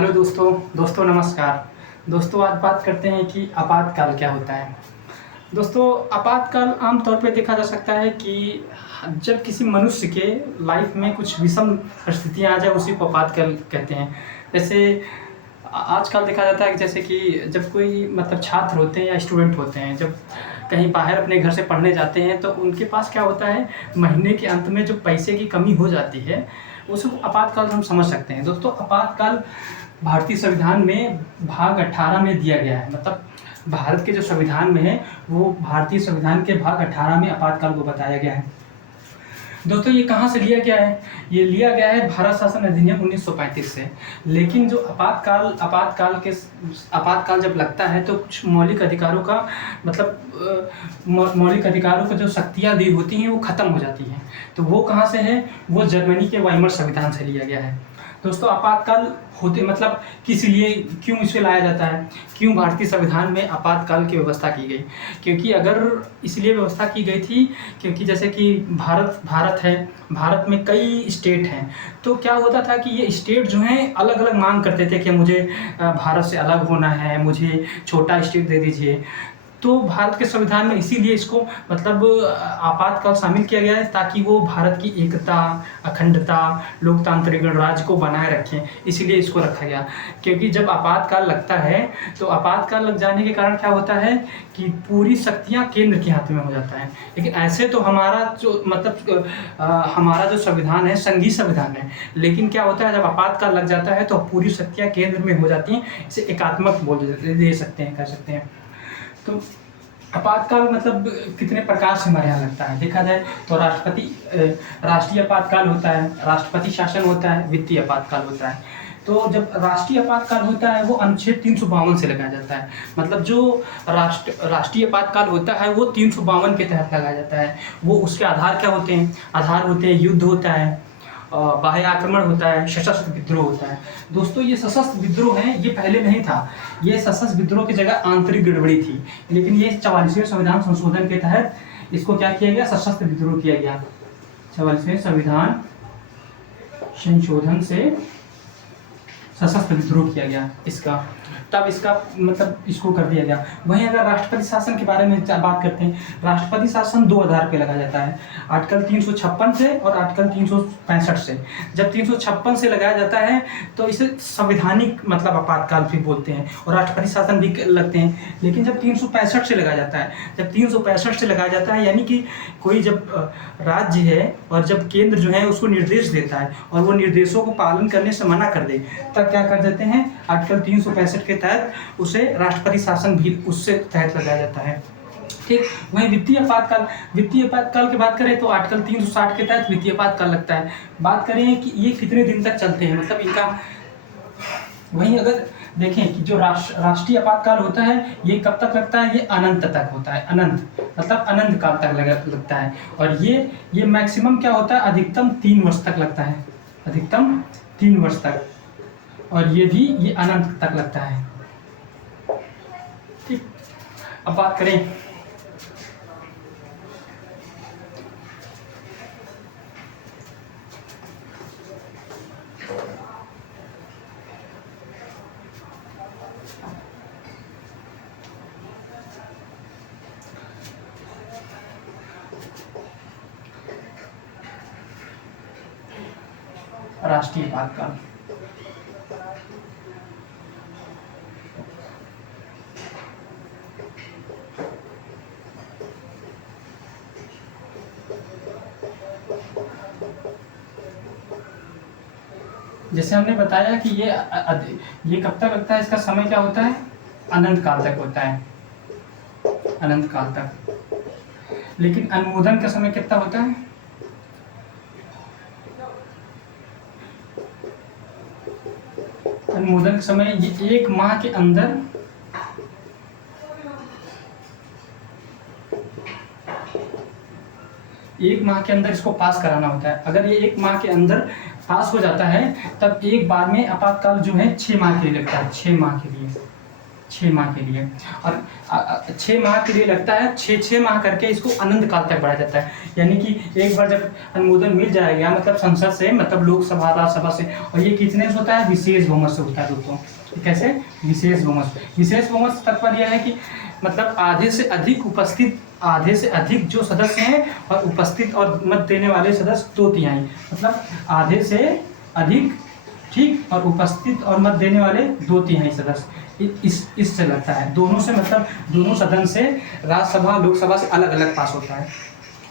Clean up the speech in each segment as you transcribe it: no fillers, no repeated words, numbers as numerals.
Hello दोस्तों नमस्कार। दोस्तों आज बात करते हैं कि आपातकाल क्या होता है। दोस्तों आपातकाल आम तौर पे देखा जा सकता है कि जब किसी मनुष्य के लाइफ में कुछ विषम परिस्थितियाँ आ जाए उसी को आपातकाल कहते हैं। जैसे आजकल देखा जाता है कि जैसे कि जब कोई मतलब छात्र होते हैं या स्टूडेंट होते हैं, जब कहीं बाहर अपने घर से पढ़ने जाते हैं तो उनके पास क्या होता है, महीने के अंत में जो पैसे की कमी हो जाती है उसको आपातकाल हम समझ सकते हैं। दोस्तों आपातकाल भारतीय संविधान में भाग 18 में दिया गया है। मतलब भारत के जो संविधान में है वो भारतीय संविधान के भाग 18 में आपातकाल को बताया गया है। दोस्तों ये कहाँ से लिया गया है? ये लिया गया है भारत शासन अधिनियम 1935 से। लेकिन जो आपातकाल जब लगता है तो कुछ मौलिक अधिकारों का मतलब मौलिक अधिकारों को जो शक्तियाँ दी होती हैं वो ख़त्म हो जाती हैं। तो वो कहाँ से है? वो जर्मनी के वाइमर संविधान से लिया गया है। दोस्तों आपातकाल होते मतलब किस लिए, क्यों इसे लाया जाता है, क्यों भारतीय संविधान में आपातकाल की व्यवस्था की गई? क्योंकि अगर इसलिए व्यवस्था की गई थी क्योंकि जैसे कि भारत है, भारत में कई स्टेट हैं। तो क्या होता था कि ये स्टेट जो हैं अलग अलग मांग करते थे कि मुझे भारत से अलग होना है, मुझे छोटा स्टेट दे दीजिए। तो भारत के संविधान में इसीलिए इसको मतलब आपातकाल शामिल किया गया है ताकि वो भारत की एकता, अखंडता, लोकतांत्रिक गणराज्य को बनाए रखें। इसीलिए इसको रखा गया। क्योंकि जब आपातकाल लगता है तो आपातकाल लग जाने के कारण क्या होता है कि पूरी शक्तियाँ केंद्र के हाथ में हो जाता है। लेकिन ऐसे तो हमारा जो मतलब हमारा जो संविधान है संघीय संविधान है, लेकिन क्या होता है जब आपातकाल लग जाता है तो पूरी शक्तियाँ केंद्र में हो जाती हैं। इसे एकात्मक बोल दे सकते हैं, कह सकते हैं। तो आपातकाल मतलब कितने प्रकार से हमारे यहाँ लगता है देखा जाए तो राष्ट्रीय आपातकाल होता है, राष्ट्रपति शासन होता है, वित्तीय आपातकाल होता है। तो जब राष्ट्रीय आपातकाल होता है वो अनुच्छेद 352 से लगाया जाता है। मतलब जो राष्ट्रीय आपातकाल होता है वो 352 के तहत लगाया जाता है। वो उसके आधार क्या होते हैं? आधार होते हैं युद्ध होता है, बाह्य आक्रमण होता है, सशस्त्र विद्रोह होता है। दोस्तों ये सशस्त्र विद्रोह है, ये पहले नहीं था। ये सशस्त्र विद्रोह की जगह आंतरिक गड़बड़ी थी, लेकिन ये 44वें संविधान संशोधन के तहत इसको क्या किया गया? सशस्त्र विद्रोह किया गया। 44वें संविधान संशोधन से सशस्त्र विद्रोह किया गया इसका, तब इसका मतलब इसको कर दिया गया। वहीं अगर राष्ट्रपति शासन के बारे में बात करते हैं, राष्ट्रपति शासन दो आधार पे लगाया जाता है, आर्टिकल 356 से और आर्टिकल 365 से। जब 356 से लगाया जाता है तो इसे संवैधानिक मतलब आपातकाल भी बोलते हैं और राष्ट्रपति शासन भी लगते हैं। लेकिन जब 365 से लगाया जाता है, जब 365 से लगाया जाता है यानी कि कोई जब राज्य है और जब केंद्र जो है उसको निर्देश देता है और वो निर्देशों को पालन करने से मना कर दे, तब क्या कर देते हैं? आर्टिकल 365 के तहत उसे राष्ट्रपति शासन भी उससे तहत लगाया जाता है। ठीक। वहीं वित्तीय आपातकाल की बात करें तो आर्टिकल 360 के तहत वित्तीय आपातकाल लगता है। बात करें कि ये कितने दिन तक चलते हैं, मतलब इनका वहीं अगर देखें कि जो राष्ट्रीय आपातकाल होता है ये कब तक लगता है? ये अनंत तक होता है। अनंत मतलब अनंत काल तक लगता है। और ये मैक्सिमम क्या होता है? अधिकतम 3 वर्ष तक लगता है, अधिकतम 3 वर्ष तक। और ये अनंत तक लगता है। ठीक। अब बात करें राष्ट्रीय आपातकाल। जैसे हमने बताया कि ये कब तक लगता है, इसका समय क्या होता है? अनंत काल तक होता है, अनंत काल तक। लेकिन अनुमोदन का समय कितना होता है? अनुमोदन का समय ये 1 माह के अंदर इसको पास कराना होता है। अगर ये 1 माह के अंदर पास हो जाता है तब एक बार में आपातकाल जो है 6 माह के लिए लगता है, 6 माह के लिए। 6 माह के लिए। और 6 माह के लिए लगता है, 6 माह करके इसको अनंत काल तक बढ़ाया जाता है। यानी कि एक बार जब अनुमोदन मिल जाएगा, मतलब संसद से, मतलब लोकसभा राज्यसभा से, और ये कितने से होता है, विशेष बहुमत से होता है दोस्तों। कैसे, विशेष बहुमत। विशेष बहुमत से तात्पर्य है कि मतलब आधे से अधिक जो सदस्य हैं और उपस्थित और मत देने वाले सदस्य 2/3, मतलब आधे से अधिक, ठीक, और उपस्थित और मत देने वाले 2/3 सदस्य, इससे लगता है। दोनों से मतलब दोनों सदन से, राज्यसभा लोकसभा से अलग अलग पास होता है।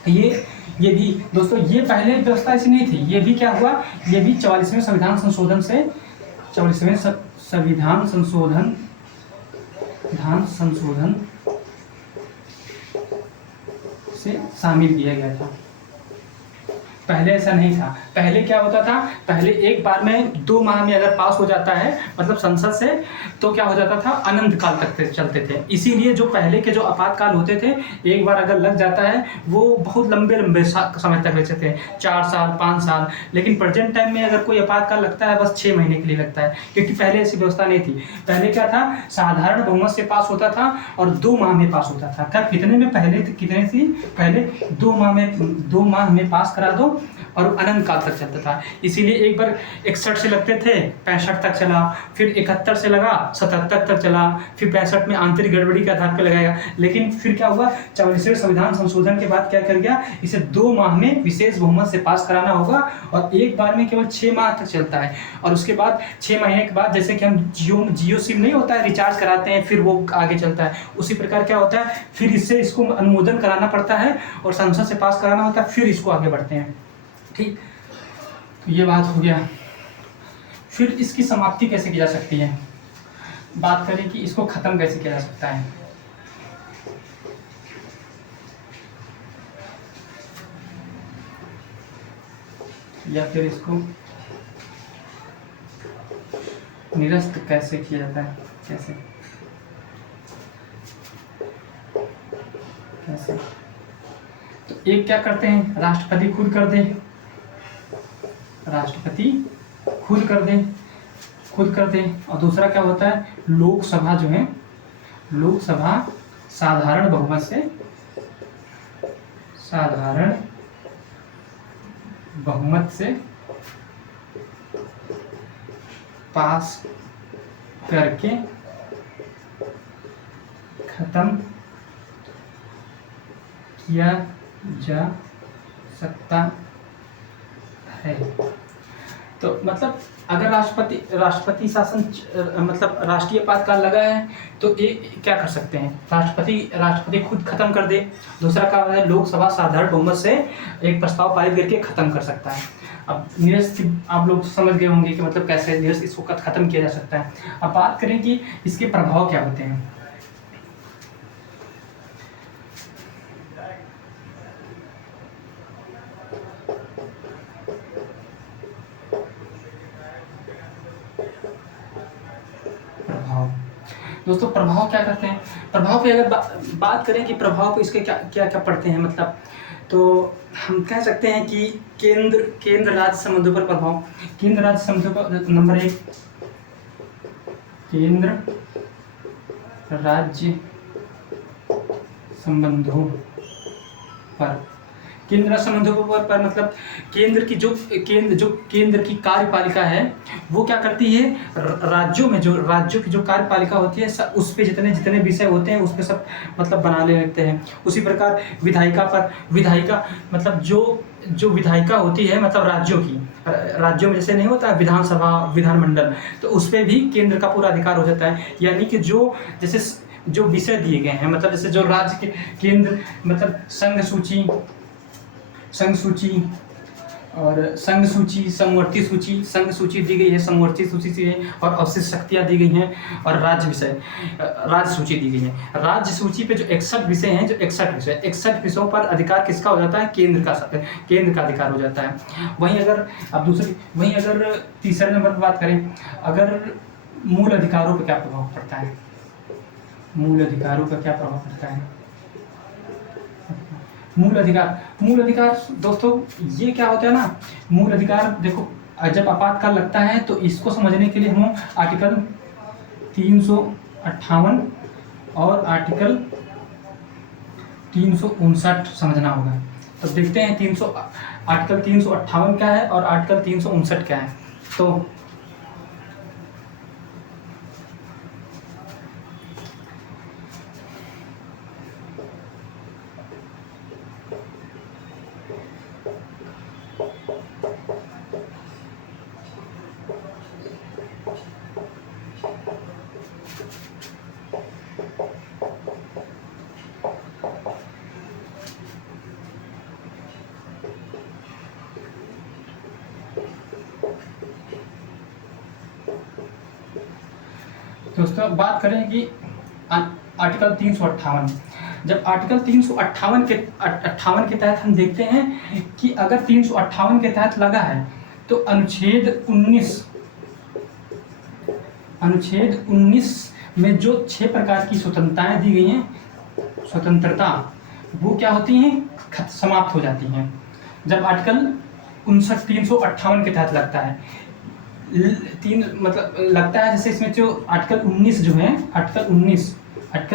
ये भी दोस्तों, ये पहले व्यवस्था ऐसी नहीं थी। ये भी क्या हुआ, ये भी 44वें संविधान संशोधन से, 44वें संविधान संशोधन से शामिल किया गया था। पहले ऐसा नहीं था। पहले क्या होता था, पहले एक बार में 2 माह में अगर पास हो जाता है, मतलब संसद से, तो क्या हो जाता था, अनंत काल तक चलते थे। इसीलिए जो पहले के जो आपातकाल होते थे, एक बार अगर लग जाता है, वो बहुत लंबे समय तक रहते थे, 4 साल 5 साल। लेकिन प्रेजेंट टाइम में अगर कोई आपातकाल लगता है, बस 6 महीने के लिए लगता है, क्योंकि पहले ऐसी व्यवस्था नहीं थी। पहले क्या था, साधारण बहुमत से पास होता था और 2 माह में पास होता था। कब, कितने में, पहले कितने थी, पहले 2 माह में पास करा दो और अनंत काल तक चलता था। इसीलिए एक बार 61 से लगते थे, 65 तक चला, फिर 71 से लगा, 77 तक चला, फिर 65 में आंतरिक गड़बड़ी के आधार पर लगाएगा। लेकिन फिर क्या हुआ, 44वें संविधान संशोधन के बाद क्या कर गया, इसे 2 माह में विशेष बहुमत से पास कराना होगा और एक बार में केवल 6 माह तक चलता है। और उसके बाद 6 महीने के बाद, जैसे कि हम जियो सिम नहीं होता है, रिचार्ज कराते हैं, फिर वो आगे चलता है, उसी प्रकार क्या होता है, फिर इसको अनुमोदन कराना पड़ता है और संसद से पास कराना होता है, फिर इसको आगे बढ़ते हैं। ठीक, तो ये बात हो गया। फिर इसकी समाप्ति कैसे की जा सकती है, बात करें कि इसको खत्म कैसे किया जा सकता है। या फिर इसको निरस्त कैसे किया जाता है, कैसे तो एक क्या करते हैं, राष्ट्रपति खुद कर दे, और दूसरा क्या होता है, लोकसभा जो है, लोकसभा साधारण बहुमत से पास करके खत्म किया जा सकता है। तो मतलब अगर राष्ट्रपति शासन, मतलब राष्ट्रीय आपातकाल लगा है, तो ये क्या कर सकते हैं, राष्ट्रपति खुद खत्म कर दे। दूसरा क्या है, लोकसभा साधारण बहुमत से एक प्रस्ताव पारित करके खत्म कर सकता है। अब निरस्त आप लोग समझ गए होंगे कि मतलब कैसे निरस्त इसको खत्म किया जा सकता है। अब बात करें कि इसके प्रभाव क्या होते हैं। दोस्तों प्रभाव क्या करते हैं, प्रभाव पे अगर बात करें कि प्रभाव पे इसके क्या क्या पड़ते हैं, मतलब तो हम कह सकते हैं कि केंद्र राज्य संबंधों पर प्रभाव। केंद्र राज्य संबंधों पर नंबर 1, केंद्र राज्य संबंधों पर, मतलब केंद्र की कार्यपालिका है, वो क्या करती है, राज्यों की जो कार्यपालिका होती है, उस पे जितने विषय होते हैं, उस पे सब मतलब बनाने लगते हैं। उसी प्रकार विधायिका मतलब जो विधायिका होती है, मतलब राज्यों में जैसे नहीं होता विधानसभा, विधानमंडल, तो उस पे भी केंद्र का पूरा अधिकार हो जाता है। यानी कि जो विषय दिए गए हैं, मतलब जैसे जो राज्य के केंद्र, मतलब संघ सूची, समवर्ती सूची, संघ सूची दी गई है, समवर्ती सूची दी गई है, और अवशिष्ट शक्तियाँ दी गई हैं, और राज्य सूची दी गई है। राज्य सूची पे जो 61 विषय हैं, 61 विषयों पर अधिकार किसका हो जाता है, केंद्र का अधिकार हो जाता है। वहीं अगर तीसरे नंबर पर बात करें, अगर मूल अधिकारों पर क्या प्रभाव पड़ता है, मूल अधिकार दोस्तों, ये क्या होता है ना, मूल अधिकार देखो, जब आपातकाल लगता है तो इसको समझने के लिए हम आर्टिकल 58 और आर्टिकल 359 समझना होगा। तो देखते हैं आर्टिकल 358 क्या है और आर्टिकल 359 क्या है। तो दोस्तों अब बात करें कि आर्टिकल 358, जब आर्टिकल 358 के तहत हम देखते हैं कि अगर 358 के तहत लगा है तो अनुच्छेद 19 में जो 6 प्रकार की स्वतंत्रताएं दी गई हैं, स्वतंत्रता, वो क्या होती हैं, समाप्त हो जाती हैं जब आर्टिकल 358 के तहत लगता है। मतलब लगता है जैसे इसमें जो आर्टिकल 19 जो है, आर्टिकल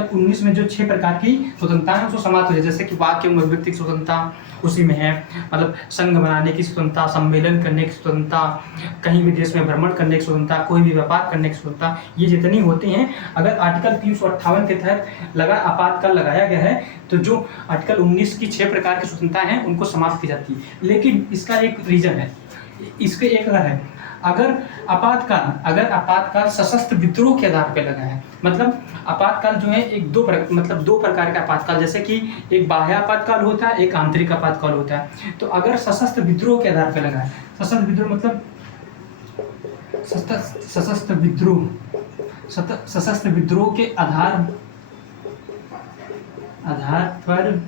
19 में जो 6 प्रकार की स्वतंत्रता है उसको समाप्त हो जाए, जैसे कि वाक्य एवं अभिव्यक्ति की स्वतंत्रता उसी में है, मतलब संघ बनाने की स्वतंत्रता, सम्मेलन करने की स्वतंत्रता, कहीं भी देश में भ्रमण करने की स्वतंत्रता, कोई भी व्यापार करने की स्वतंत्रता, ये जितनी होती हैं अगर आर्टिकल 358 के तहत आपातकाल लगाया गया है तो जो आर्टिकल 19 की 6 प्रकार की स्वतंत्रता हैं उनको समाप्त की जाती है। लेकिन इसका एक रीजन है, इसके एक अगर है, अगर आपातकाल सशस्त्र विद्रोह के आधार पर लगा है, मतलब आपातकाल जो है दो प्रकार का आपातकाल, जैसे कि एक बाह्य आपातकाल होता है, एक आंतरिक आपातकाल होता है। तो अगर सशस्त्र विद्रोह के आधार पर लगा है, सशस्त्र विद्रोह मतलब सशस्त्र विद्रोह के आधार पर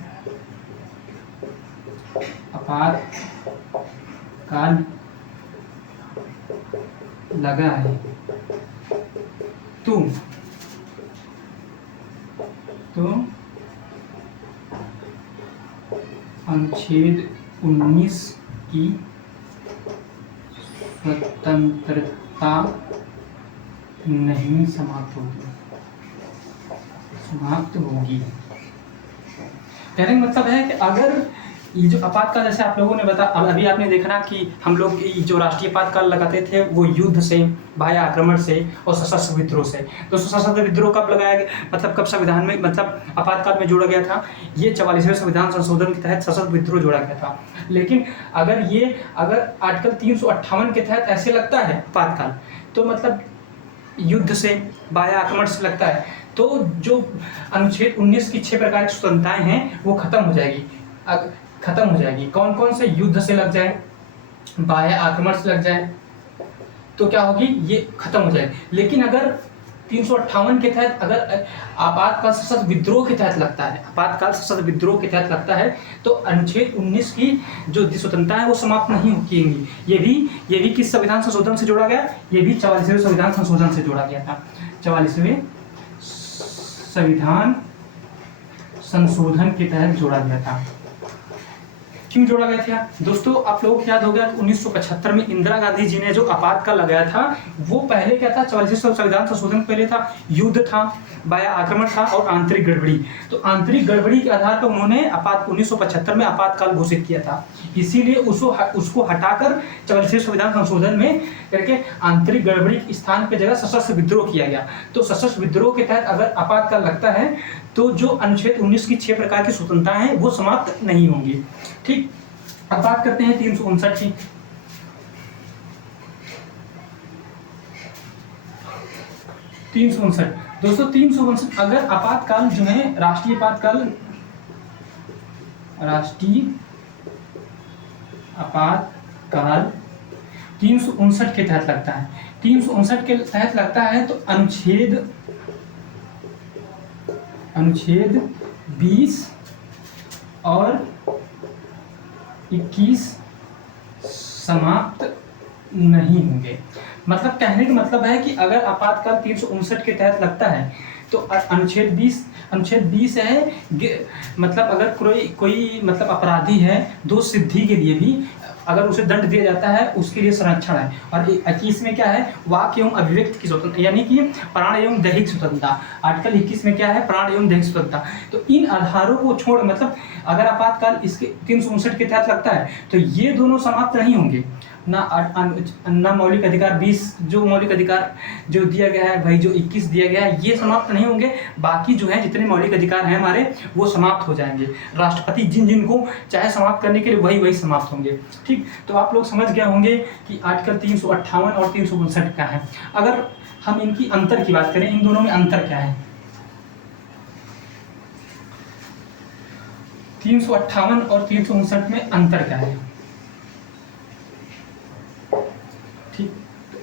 आपातकाल लगा है तो अनुच्छेद 19 की स्वतंत्रता नहीं समाप्त होगी। कहने का मतलब है कि अगर ये जो आपातकाल, जैसे आप लोगों ने अभी आपने देखना कि हम लोग जो राष्ट्रीय आपातकाल लगाते थे वो युद्ध से, बाह्य आक्रमण से और सशस्त्र विद्रोह से। तो सशस्त्र विद्रोह कब लगाया गया, मतलब कब संविधान में, मतलब आपातकाल में जोड़ा गया था, ये 44वें संविधान संशोधन के तहत सशस्त्र विद्रोह जोड़ा गया था। लेकिन अगर आर्टिकल 358 के तहत ऐसे लगता है आपातकाल, तो मतलब युद्ध से, बाह्य आक्रमण से लगता है, तो जो अनुच्छेद 19 की 6 प्रकार की स्वतंत्रताएं हैं वो खत्म हो जाएगी। कौन कौन से, युद्ध से लग जाए, बाह्य आक्रमण से लग जाए, तो क्या होगी, ये खत्म हो जाएगी। लेकिन अगर 358 के तहत अगर आपातकाल सशस्त्र विद्रोह के तहत लगता है तो अनुच्छेद 19 की जो स्वतंत्रता है वो समाप्त नहीं होगी। ये भी किस संविधान संशोधन से जोड़ा गया, ये भी 44वें संविधान संशोधन से जोड़ा गया था। 44वें संविधान संशोधन के तहत जोड़ा गया था। क्यों जोड़ा गया था दोस्तों, आप लोगों को याद होगा 1975 में इंदिरा गांधी जी ने जो आपातकाल लगाया था वो पहले क्या था, 44वें संविधान संशोधन पहले था, युद्ध था, बाह्य आक्रमण था और आंतरिक गड़बड़ी। तो आंतरिक गड़बड़ी के आधार पर उन्होंने 1975 में आपातकाल घोषित किया था। इसीलिए उसको हटाकर 44वें संविधान संशोधन में करके आंतरिक गड़बड़ी के स्थान पर जगह सशस्त्र विद्रोह किया गया। तो सशस्त्र विद्रोह के तहत अगर आपातकाल लगता है तो जो अनुच्छेद 19 की 6 प्रकार की स्वतंत्रताएं हैं वो समाप्त नहीं होंगी। ठीक, अब बात करते हैं 359 की। दोस्तों 359 अगर आपातकाल जो है राष्ट्रीय आपातकाल 359 के तहत लगता है। 359 के तहत लगता है तो अनुच्छेद 20 और 21 समाप्त नहीं होंगे। मतलब कहने का मतलब है कि अगर आपातकाल 359 के तहत लगता है तो अनुच्छेद 20 है, मतलब अगर कोई मतलब अपराधी है दोष सिद्धि के लिए भी अगर उसे दंड दिया जाता है उसके लिए संरक्षण है। और 21 में क्या है, वाक एवं अभिव्यक्ति की स्वतंत्रता, यानी कि प्राण एवं दैहिक स्वतंत्रता। आर्टिकल 21 में क्या है, प्राण एवं दैहिक स्वतंत्रता। तो इन आधारों को छोड़, मतलब अगर आपातकाल इसके 359 के तहत लगता है तो ये दोनों समाप्त नहीं होंगे। ना मौलिक अधिकार 20 जो मौलिक अधिकार जो दिया गया है, वही जो 21 दिया गया है, ये समाप्त नहीं होंगे। बाकी जो है जितने मौलिक अधिकार हैं हमारे, वो समाप्त हो जाएंगे। राष्ट्रपति जिन को चाहे समाप्त करने के लिए वही समाप्त होंगे। ठीक, तो आप लोग समझ गए होंगे कि आर्टिकल 358 और 359 क्या है। अगर हम इनकी अंतर की बात करें, इन दोनों में अंतर क्या है, 358 और 359 में अंतर क्या है। ठीक,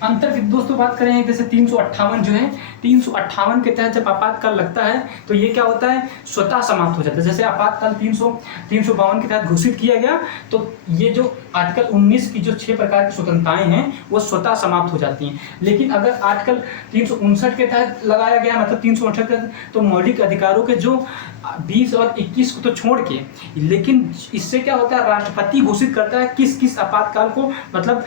अंतर की दोस्तों बात करें, जैसे 358 जो है, 358 के तहत जब आपातकाल लगता है तो ये क्या होता है, स्वतः समाप्त हो जाता है। जैसे आपातकाल 352 के तहत घोषित किया गया, तो ये जो आर्टिकल 19 की जो 6 प्रकार की स्वतंत्रताएं हैं वो स्वतः समाप्त हो जाती हैं। लेकिन अगर आर्टिकल 359 के तहत लगाया गया, मतलब 359 के तहत, तो मौलिक अधिकारों के जो 20 और 21 को तो छोड़ के, लेकिन इससे क्या होता है, राष्ट्रपति घोषित करता है किस किस आपातकाल को मतलब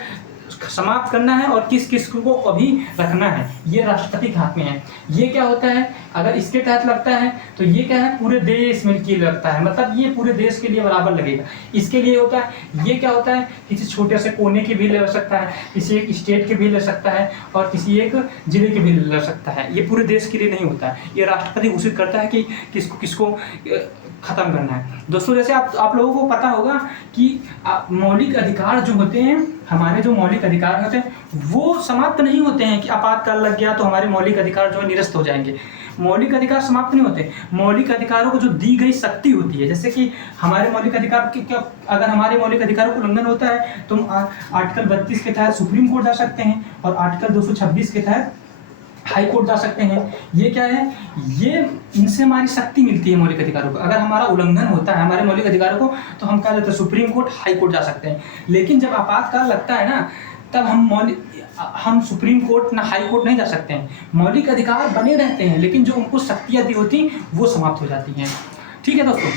समाप्त करना है और किस किस को अभी रखना है, ये राष्ट्रपति के हाथ में है। ये क्या होता है, अगर इसके तहत लगता है तो ये क्या है, पूरे देश में के लिए लगता है, मतलब ये पूरे देश के लिए बराबर लगेगा। इसके लिए होता है, ये क्या होता है, किसी छोटे से कोने के भी ले सकता है, किसी एक स्टेट के भी ले सकता है और किसी एक जिले के भी ले सकता है। ये पूरे देश के लिए नहीं होता है, ये राष्ट्रपति घोषित करता है कि किसको खत्म करना है। दोस्तों जैसे आप लोगों को पता होगा कि मौलिक अधिकार जो होते हैं, हमारे जो मौलिक अधिकार होते हैं वो समाप्त नहीं होते हैं कि आपातकाल लग गया तो हमारे मौलिक अधिकार जो है निरस्त हो जाएंगे। मौलिक अधिकार समाप्त नहीं होते। मौलिक अधिकारों को जो दी गई शक्ति होती है, जैसे कि हमारे मौलिक अधिकार की क्या, अगर हमारे मौलिक अधिकारों को उल्लंघन होता है तो आर्टिकल 32 के तहत सुप्रीम कोर्ट जा सकते हैं और आर्टिकल 226 के तहत हाई कोर्ट जा सकते हैं। ये क्या है, ये इनसे हमारी शक्ति मिलती है मौलिक अधिकारों को। अगर हमारा उल्लंघन होता है हमारे मौलिक अधिकारों को तो हम क्या जाते हैं, सुप्रीम कोर्ट, हाई कोर्ट जा सकते हैं। लेकिन जब आपातकाल लगता है ना, तब हम सुप्रीम कोर्ट ना हाई कोर्ट नहीं जा सकते हैं। मौलिक अधिकार बने रहते हैं लेकिन जो उनको शक्तियाँ दी होती वो समाप्त हो जाती हैं। ठीक है दोस्तों,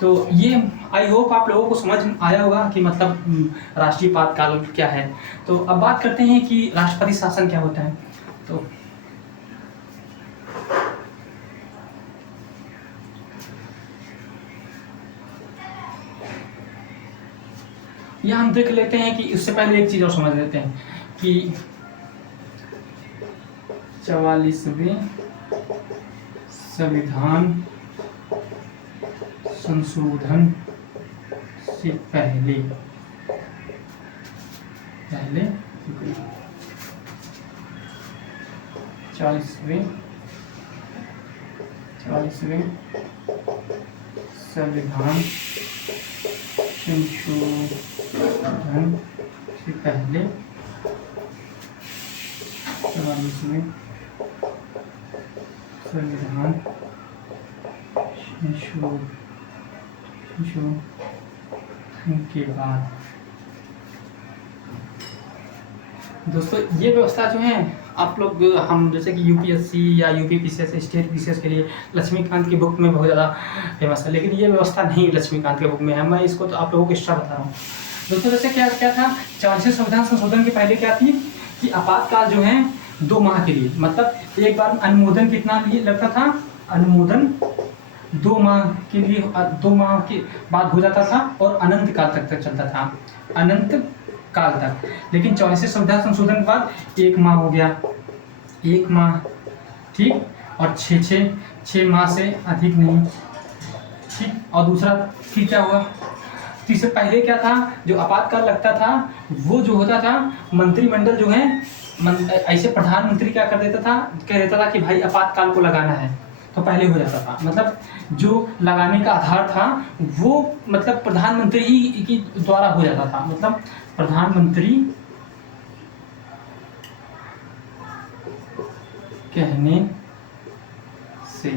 तो ये आई होप आप लोगों को समझ आया होगा कि मतलब राष्ट्रीय आपातकाल क्या है। तो अब बात करते हैं कि राष्ट्रपति शासन क्या होता है। तो यह हम देख लेते हैं कि इससे पहले एक चीज़ और समझ लेते हैं कि 44वें संविधान संशोधन से पहले 40वें संविधान संशोधन से पहले 44वें संविधान संशोधन के बाद दोस्तों ये व्यवस्था जो है आप लोग, हम जैसे कि यूपीएससी या यूपीपीसीएस स्टेट पीसीएस के लिए लक्ष्मीकांत की बुक में बहुत ज़्यादा फेमस है, लेकिन ये व्यवस्था नहीं लक्ष्मीकांत के बुक में है। मैं इसको तो आप लोगों को एक्स्ट्रा बता रहा हूँ। दोस्तों जैसे क्या था, 44वें संविधान संशोधन के पहले क्या थी कि आपातकाल जो है 2 माह के लिए, मतलब एक बार अनुमोदन कितना लगता था, अनुमोदन 2 माह के लिए, 2 माह के बाद हो जाता था और अनंत काल तक चलता था, अनंत काल तक। लेकिन 44वें संविधान संशोधन के बाद 1 माह हो गया, 1 माह, ठीक, और 6 माह से अधिक नहीं, ठीक। और दूसरा फिर क्या हुआ, इससे पहले क्या था, जो आपातकाल लगता था वो जो होता था, मंत्रिमंडल जो है ऐसे प्रधानमंत्री क्या कर देता था, कह देता था कि भाई आपातकाल को लगाना है, तो पहले हो जाता था। मतलब जो लगाने का आधार था वो मतलब प्रधानमंत्री ही की द्वारा हो जाता था, मतलब प्रधानमंत्री कहने से।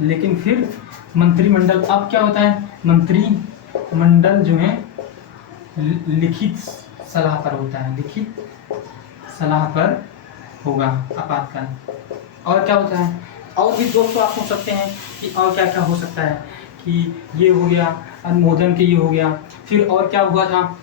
लेकिन फिर मंत्रिमंडल, अब क्या होता है, मंत्रिमंडल जो है लिखित सलाह पर होता है, लिखित सलाह पर होगा आपातकाल। और क्या होता है, और भी दोस्तों आप सोच सकते हैं कि और क्या क्या हो सकता है, कि ये हो गया अनुमोदन के, ये हो गया। फिर और क्या हुआ था,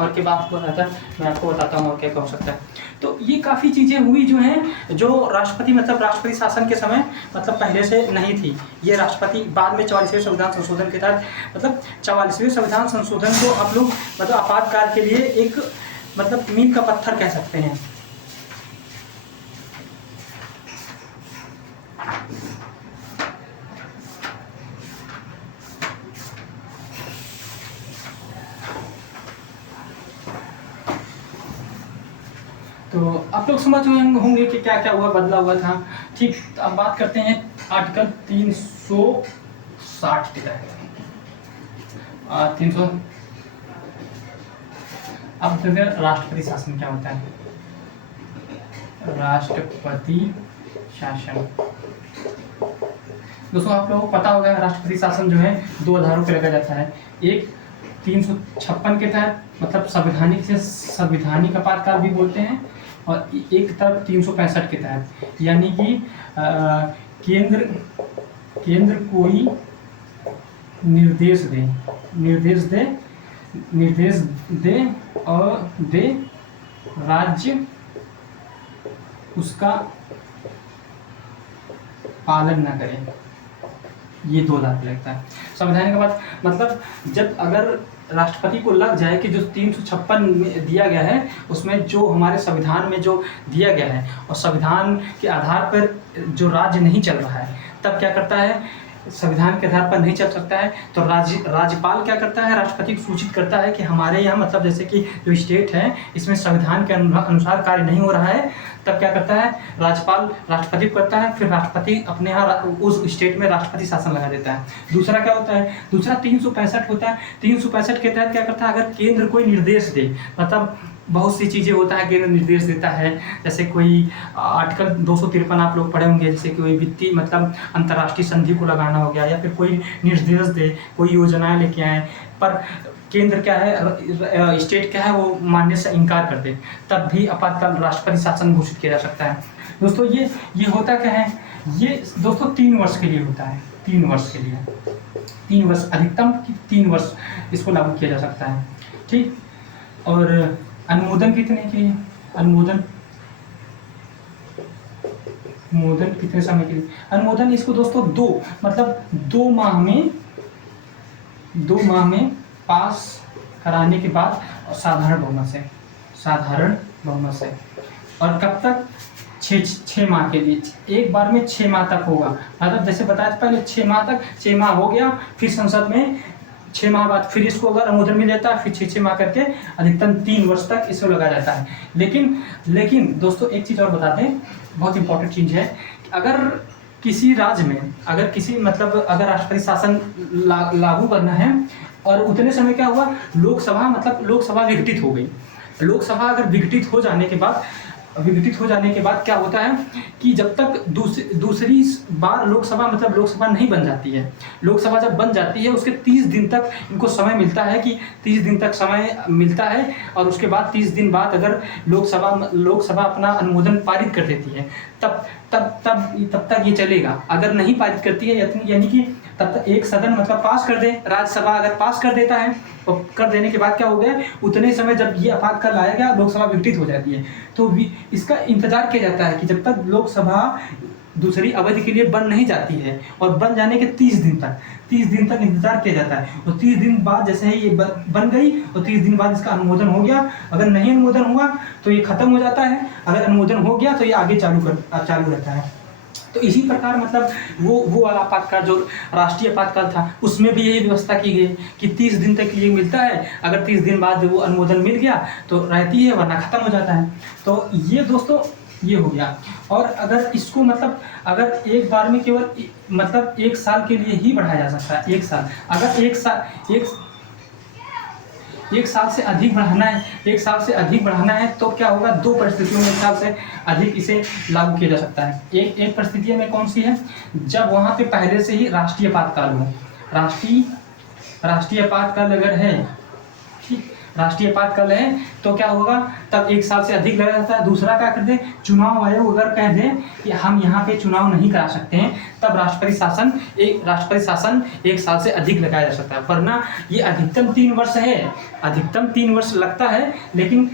और के बाद बताता मैं आपको बताता हूँ और क्या क्या हो सकता है। तो ये काफ़ी चीज़ें हुई जो हैं, जो राष्ट्रपति मतलब राष्ट्रपति शासन के समय मतलब पहले से नहीं थी। ये राष्ट्रपति बाद में 44वें संविधान संशोधन के तहत मतलब 44वें संविधान संशोधन को आप लोग मतलब आपातकाल के लिए एक मतलब मील का पत्थर कह सकते हैं। तो आप लोग समझ रहे होंगे कि क्या क्या हुआ, बदला हुआ था। ठीक, तो अब बात करते हैं आर्टिकल 360 के तहत। 300 अब देखते हैं राष्ट्रपति शासन क्या होता है। राष्ट्रपति शासन दोस्तों आप लोगों को पता होगा, राष्ट्रपति शासन जो है 2 आधारों पर लगाया जाता है। एक 356 के तहत मतलब संवैधानिक आपातकाल भी बोलते हैं, और एक तरफ 365 के तहत, यानी कि केंद्र कोई निर्देश दे और राज्य उसका पालन न करे। ये 2 आधार पे लगता है। संवैधानिक बात मतलब जब अगर राष्ट्रपति को लग जाए कि जो 356 में दिया गया है उसमें जो हमारे संविधान में जो दिया गया है और संविधान के आधार पर जो राज्य नहीं चल रहा है, तब क्या करता है, संविधान के आधार पर नहीं चल सकता है तो राज्यपाल क्या करता है, राष्ट्रपति को सूचित करता है कि हमारे यहाँ मतलब जैसे कि जो स्टेट है इसमें संविधान के अनुसार कार्य नहीं हो रहा है। तब क्या करता है, राज्यपाल राष्ट्रपति को करता है, फिर राष्ट्रपति अपने यहाँ उस स्टेट में राष्ट्रपति शासन लगा देता है। दूसरा क्या होता है, दूसरा 365 होता है। 365 के तहत क्या करता है, अगर केंद्र कोई निर्देश दे, मतलब बहुत सी चीज़ें होता है केंद्र निर्देश देता है, जैसे कोई आर्टिकल 253 आप लोग पढ़े होंगे, जैसे कोई वित्तीय मतलब अंतर्राष्ट्रीय संधि को लगाना हो गया, या फिर कोई निर्देश दे, कोई योजनाएं लेके आए, पर केंद्र क्या है, स्टेट क्या है, वो मानने से इनकार कर दे, तब भी आपातकाल राष्ट्रपति शासन घोषित किया जा सकता है। दोस्तों ये होता क्या है, ये दोस्तों 3 वर्ष के लिए होता है। 3 वर्ष के लिए, 3 वर्ष अधिकतम 3 वर्ष इसको लागू किया जा सकता है। ठीक, और अनुमोदन कितने के लिए, अनुमोदन कितने समय के लिए, अनुमोदन इसको दोस्तों 2 माह में पास कराने के बाद साधारण बहुमत से, और कब तक, 6 माह के लिए, एक बार में 6 माह तक होगा। मतलब जैसे बताया पहले 6 माह तक, 6 माह हो गया, फिर संसद में 6 माह बाद फिर इसको अगर अनुमोदन मिल जाता है, फिर 6 माह करके अधिकतम 3 वर्ष तक इसको लगाया जाता है। लेकिन दोस्तों एक चीज़ और बताते हैं, बहुत इंपॉर्टेंट चीज़ है, अगर किसी राज्य में अगर राष्ट्रपति शासन लागू करना है और उतने समय क्या हुआ, लोकसभा विघटित हो गई। लोकसभा अगर विघटित हो जाने के बाद क्या होता है कि जब तक दूसरी बार लोकसभा नहीं बन जाती है, लोकसभा जब बन जाती है उसके 30 दिन तक इनको समय मिलता है, कि 30 दिन तक समय मिलता है, और उसके बाद 30 दिन बाद अगर लोकसभा अपना अनुमोदन पारित कर देती है, तब तक ये चलेगा। अगर नहीं पारित करती है यानी कि तब तक एक सदन पास कर दे, राज्यसभा अगर पास कर देता है, और कर देने के बाद क्या हो गया, उतने समय जब ये आपातकाल लाया गया, लोकसभा विघटित हो जाती है। तो इसका इंतजार किया जाता है कि जब तक लोकसभा दूसरी अवधि के लिए बन नहीं जाती है, और बन जाने के 30 दिन तक इंतजार किया जाता है। और 30 दिन बाद जैसे ही ये बन गई, और 30 दिन बाद इसका अनुमोदन हो गया। अगर नहीं अनुमोदन हुआ तो ये खत्म हो जाता है, अगर अनुमोदन हो गया तो ये आगे चालू रहता है। तो इसी प्रकार वो वाला आपातकाल जो राष्ट्रीय आपातकाल था, उसमें भी यही व्यवस्था की गई कि 30 दिन तक ये मिलता है, अगर 30 दिन बाद वो अनुमोदन मिल गया तो रहती है, वरना खत्म हो जाता है। तो ये दोस्तों ये हो गया। और अगर इसको अगर एक बार में केवल 1 साल के लिए ही बढ़ाया जा सकता है। 1 साल, अगर 1 साल से अधिक बढ़ाना है तो क्या होगा, 2 परिस्थितियों में 1 साल से अधिक इसे लागू किया जा सकता है। एक परिस्थिति में कौन सी है, जब वहाँ पे पहले से ही राष्ट्रीय आपातकाल हो। राष्ट्रीय आपातकाल अगर है, ठीक, राष्ट्रीय आपातकाल है तो क्या होगा, तब 1 साल से अधिक लगा जाता है। दूसरा क्या कर दे, चुनाव आयोग अगर कह दे कि हम यहाँ पे चुनाव नहीं करा सकते हैं, तब राष्ट्रपति शासन 1 साल से अधिक लगाया जा सकता है। वरना ये अधिकतम 3 वर्ष है, अधिकतम 3 वर्ष लगता है, लेकिन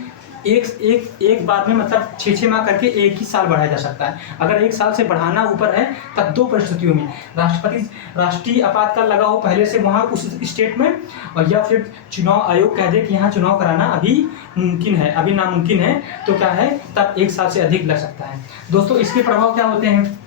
एक बार में मतलब 6 माह करके 1 ही साल बढ़ाया जा सकता है। अगर 1 साल से बढ़ाना ऊपर है तब 2 परिस्थितियों में राष्ट्रीय आपातकाल लगा हो पहले से वहाँ उस स्टेट में, और या फिर चुनाव आयोग कह दे कि यहाँ चुनाव कराना अभी मुमकिन है, अभी नामुमकिन है, तो क्या है, तब 1 साल से अधिक लग सकता है। दोस्तों इसके प्रभाव क्या होते हैं?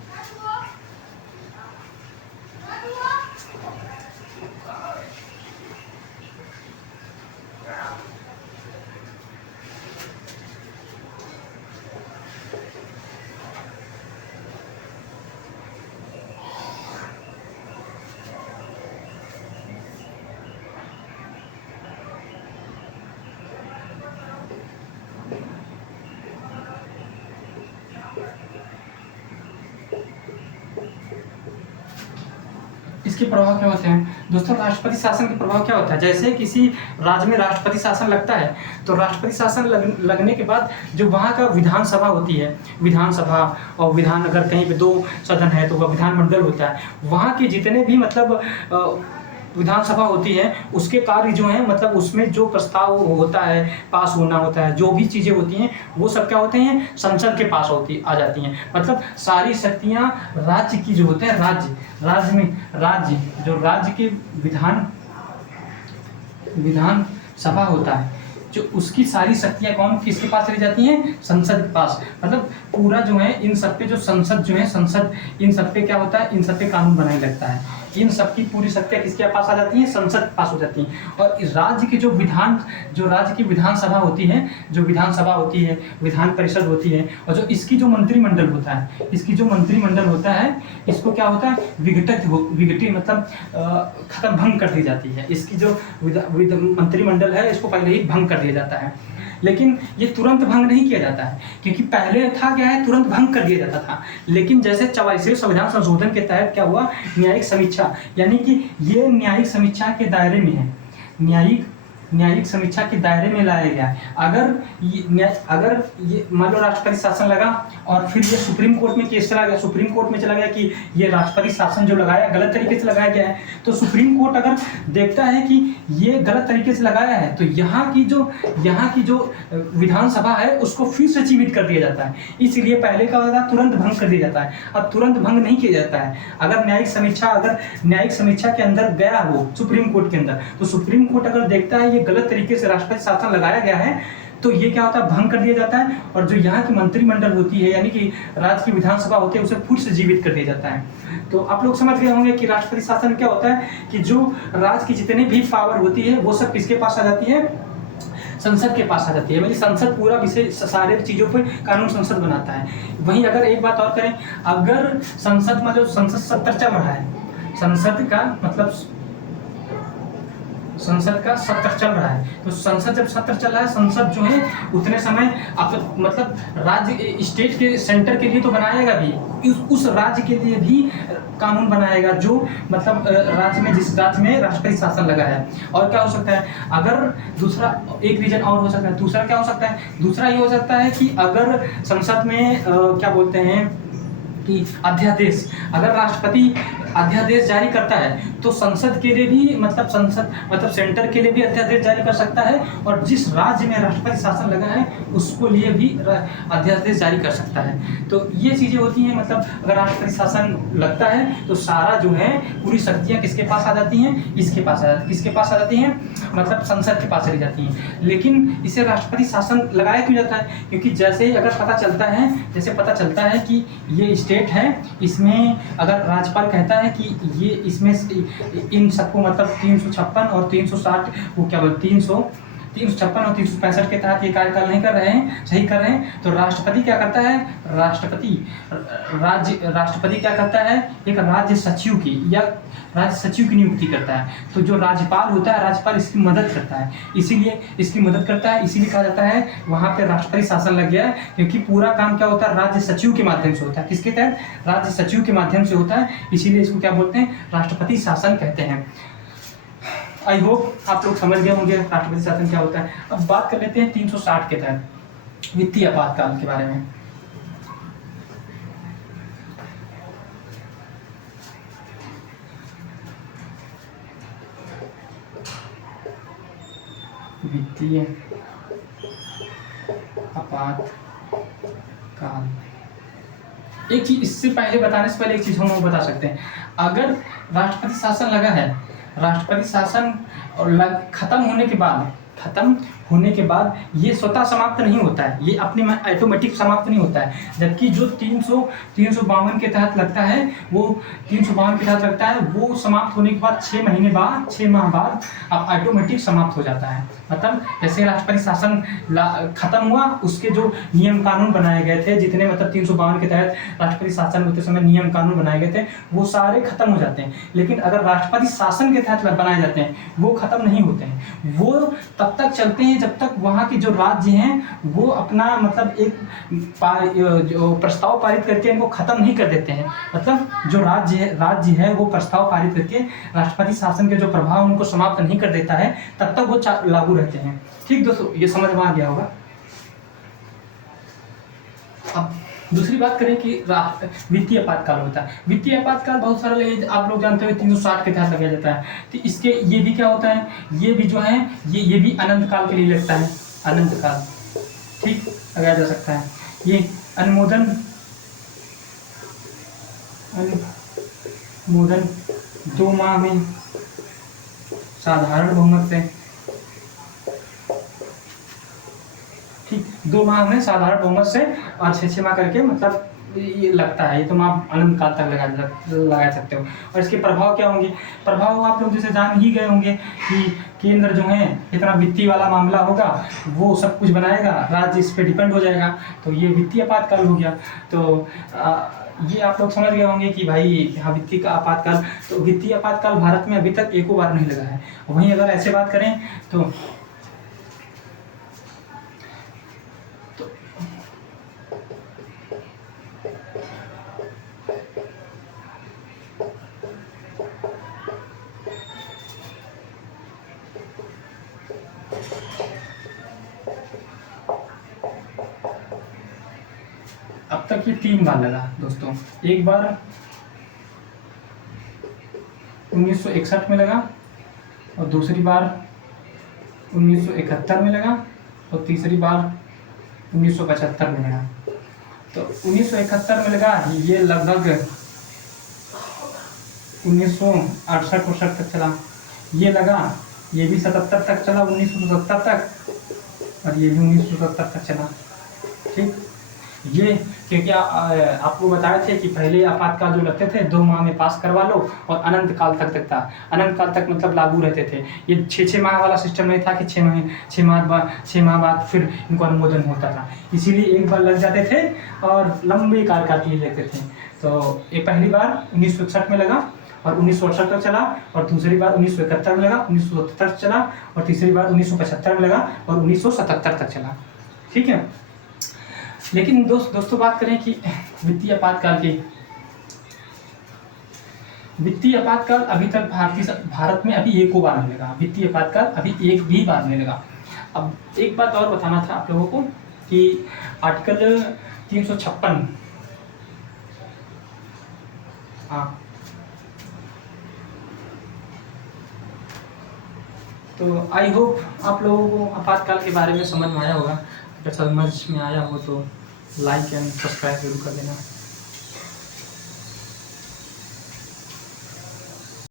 इसके प्रभाव क्या होते हैं दोस्तों? राष्ट्रपति शासन के प्रभाव क्या होता है? जैसे किसी राज्य में राष्ट्रपति शासन लगता है, तो राष्ट्रपति शासन लगने के बाद जो वहाँ का विधानसभा होती है, विधानसभा और विधान, अगर कहीं पे 2 सदन है तो वह विधानमंडल होता है। वहाँ के जितने भी मतलब विधानसभा होती है, उसके कार्य जो हैं, मतलब उसमें जो प्रस्ताव होता है, पास होना होता है, जो भी चीज़ें होती हैं, वो सब क्या होते हैं, संसद के पास आ जाती हैं। मतलब सारी शक्तियाँ राज्य की जो होते हैं, राज्य जो राज्य के विधान सभा होता है, जो उसकी सारी शक्तियाँ किसके पास चली जाती हैं? संसद के पास। मतलब पूरा जो है इन सब पे जो संसद जो है, संसद इन सब पे क्या होता है, इन सब पे कानून बनाने लगता है। इन सब की पूरी शक्तियाँ किसके पास आ जाती हैं? संसद के पास हो जाती हैं। और इस राज्य की जो राज्य की विधानसभा होती है, विधान परिषद होती है, और जो इसकी जो मंत्रिमंडल होता है, इसको क्या होता है, विघटित मतलब खत्म, भंग कर दी जाती है। इसकी जो मंत्रिमंडल है, इसको पहले ही भंग कर दिया जाता है। लेकिन ये तुरंत भंग नहीं किया जाता है, क्योंकि पहले था क्या है, तुरंत भंग कर दिया जाता था। लेकिन जैसे 44वें संविधान संशोधन के तहत क्या हुआ, न्यायिक समीक्षा, यानी कि ये न्यायिक समीक्षा के दायरे में है, न्यायिक समीक्षा के दायरे में लाया गया है। अगर ये मान लो राष्ट्रपति शासन लगा और फिर ये सुप्रीम कोर्ट में केस चला गया कि ये राष्ट्रपति शासन जो लगाया गलत तरीके से लगाया गया है, तो सुप्रीम कोर्ट अगर देखता है कि ये गलत तरीके से लगाया है, तो यहाँ की जो विधानसभा है उसको फिर से जीवित कर दिया जाता है। इसलिए पहले का होता है तुरंत भंग कर दिया जाता है, अब तुरंत भंग नहीं किया जाता है। अगर न्यायिक समीक्षा के अंदर गया हो सुप्रीम कोर्ट के अंदर, तो सुप्रीम कोर्ट अगर देखता है गलत तरीके से राष्ट्रपति शासन लगाया गया है, तो ये क्या होता है, भंग कर दिया जाता है। और जो यहाँ की मंत्रिमंडल होती है, यानी कि राज्य की विधानसभा होती है, उसे फिर से जीवित कर दिया जाता है। तो आप लोग समझ गए होंगे कि राष्ट्रपति शासन क्या होता है, कि जो राज्य की जितनी भी पावर होती है वो सब किसके पास आ जाती है, संसद के पास आ जाती है। मतलब संसद पूरा विषय सारे चीज़ों पर कानून संसद बनाता है। वहीं अगर एक बात और करें, अगर संसद में जो संसद सत्र चल रहा है, संसद का सत्र चल रहा है, तो संसद जब सत्र चल रहा है, संसद जो है उतने समय मतलब राज्य स्टेट के सेंटर के लिए तो बनाएगा भी, उस राज्य के लिए भी कानून बनाएगा, जो मतलब जिस राज्य में राष्ट्रपति शासन लगा है। और क्या हो सकता है, अगर दूसरा एक रीजन और हो सकता है, दूसरा क्या हो सकता है, दूसरा ये हो सकता है कि अगर संसद में क्या बोलते हैं कि अध्यादेश, अगर राष्ट्रपति अध्यादेश जारी करता है, तो संसद के लिए भी मतलब सेंटर के लिए भी अध्यादेश जारी कर सकता है, और जिस राज्य में राष्ट्रपति शासन लगा है उसको लिए भी अध्यादेश जारी कर सकता है। तो ये चीज़ें होती हैं। मतलब अगर राष्ट्रपति शासन लगता है तो सारा जो है पूरी शक्तियाँ किसके पास आ जाती हैं, किसके पास आ जाती हैं, मतलब संसद के पास चली जाती हैं। लेकिन इसे राष्ट्रपति शासन लगाया क्यों जाता है, क्योंकि जैसे ही अगर पता चलता है कि ये स्टेट है, इसमें अगर राज्यपाल कहता है कि ये इसमें इन सबको मतलब 356 और 360 वो क्या बोलते 356 और 365 के तहत ये कार्यकाल नहीं कर रहे हैं, सही कर रहे हैं, तो राष्ट्रपति क्या करता है, राष्ट्रपति क्या करता है, एक राज्य सचिव की नियुक्ति करता है। तो जो राज्यपाल होता है, राज्यपाल इसकी मदद करता है, इसीलिए कहा जाता है वहाँ पे राष्ट्रपति शासन लग गया है, क्योंकि पूरा काम क्या होता है, राज्य सचिव के माध्यम से होता है। किसके तहत, राज्य सचिव के माध्यम से होता है, इसीलिए इसको क्या बोलते हैं, राष्ट्रपति शासन कहते हैं। आई होप आप लोग समझ गए होंगे राष्ट्रपति शासन क्या होता है। अब बात कर लेते हैं 360 के तहत वित्तीय आपातकाल के बारे में। वित्तीय आपातकाल, एक चीज इससे पहले बताने से पहले एक चीज हम लोग बता सकते हैं, अगर राष्ट्रपति शासन लगा है, राष्ट्रपति शासन खत्म होने के बाद ये स्वतः समाप्त नहीं होता है, ये अपने में ऑटोमेटिक समाप्त नहीं होता है। जबकि जो 352 के तहत लगता है, वो 352 के तहत लगता है, वो समाप्त होने के बाद 6 माह बाद अब ऑटोमेटिक समाप्त हो जाता है। मतलब जैसे राष्ट्रपति शासन खत्म हुआ, उसके जो नियम कानून बनाए गए थे, जितने मतलब 352 के तहत राष्ट्रपति शासन होते समय नियम कानून बनाए गए थे, वो सारे खत्म हो जाते हैं। लेकिन अगर राष्ट्रपति शासन के तहत बनाए जाते हैं, वो खत्म नहीं होते हैं, वो तब तक चलते हैं जब तक वहाँ के जो राज्य हैं वो अपना मतलब एक जो प्रस्ताव पारित करके इनको खत्म नहीं कर देते हैं। मतलब जो राज्य है वो प्रस्ताव पारित करके राष्ट्रपति शासन के जो प्रभाव उनको समाप्त नहीं कर देता है, तब तक वो लागू रहते हैं। ठीक दोस्तों, ये समझ में आ गया होगा। अब दूसरी बात करें कि वित्तीय आपातकाल होता है। वित्तीय आपातकाल बहुत सारे आप लोग जानते हो 360 के तहत लगाया जाता है। तो इसके ये भी क्या होता है, ये भी जो है ये भी अनंत काल के लिए लगता है, अनंत काल, ठीक, लगाया जा सकता है। ये अनुमोदन 2 माह में साधारण बहुमत से, ठीक, 2 माह में साधारण बहुमत से और 6 माह करके मतलब ये लगता है। ये तो आप अनंत काल तक लगा सकते हो। और इसके प्रभाव क्या होंगे, प्रभाव आप लोग जैसे जान ही गए होंगे कि केंद्र जो है इतना वित्तीय वाला मामला होगा, वो सब कुछ बनाएगा, राज्य इस पर डिपेंड हो जाएगा, तो ये वित्तीय आपातकाल हो गया। तो ये आप लोग समझ गए होंगे कि भाई यहाँ वित्तीय का आपातकाल, तो वित्तीय आपातकाल भारत में अभी तक एको बार नहीं लगा है। वहीं अगर ऐसे बात करें तो अब तक ये 3 बार लगा दोस्तों। एक बार 1961 में लगा, और दूसरी बार 1971 में लगा, और तीसरी बार 1975 में लगा। तो 1971 में लगा, ये लगभग 1968 तक चला। ये लगा, ये भी 77 तक चला, 1970 तक, और ये भी 1970 तक चला। ठीक, ये क्योंकि आपको बताए थे कि पहले आपातकाल जो लगते थे 2 माह में पास करवा लो, और अनंत काल तक था। अनंत काल तक मतलब लागू रहते थे। ये 6 माह वाला सिस्टम नहीं था कि 6 माह बाद फिर इनको अनुमोदन होता था। इसीलिए एक बार लग जाते थे और लंबे काल के लिए लगते थे। तो ये पहली बार 1961 में लगा और 1968 तक चला, और दूसरी बार 1971 में लगा, 1977 चला, और तीसरी बार 1975 में लगा, और 1977 तक चला। ठीक है, लेकिन दोस्तों बात करें कि वित्तीय आपातकाल अभी तक भारत में अभी एको बार नहीं लगा। वित्तीय आपातकाल अभी एक भी बार नहीं लगा। अब एक बात और बताना था आप लोगों को कि आर्टिकल 356, हाँ, तो आई होप आप लोगों को आपातकाल के बारे में समझ में आया होगा। अगर समझ में आया हो तो लाइक एंड सब्सक्राइब जरूर कर देना।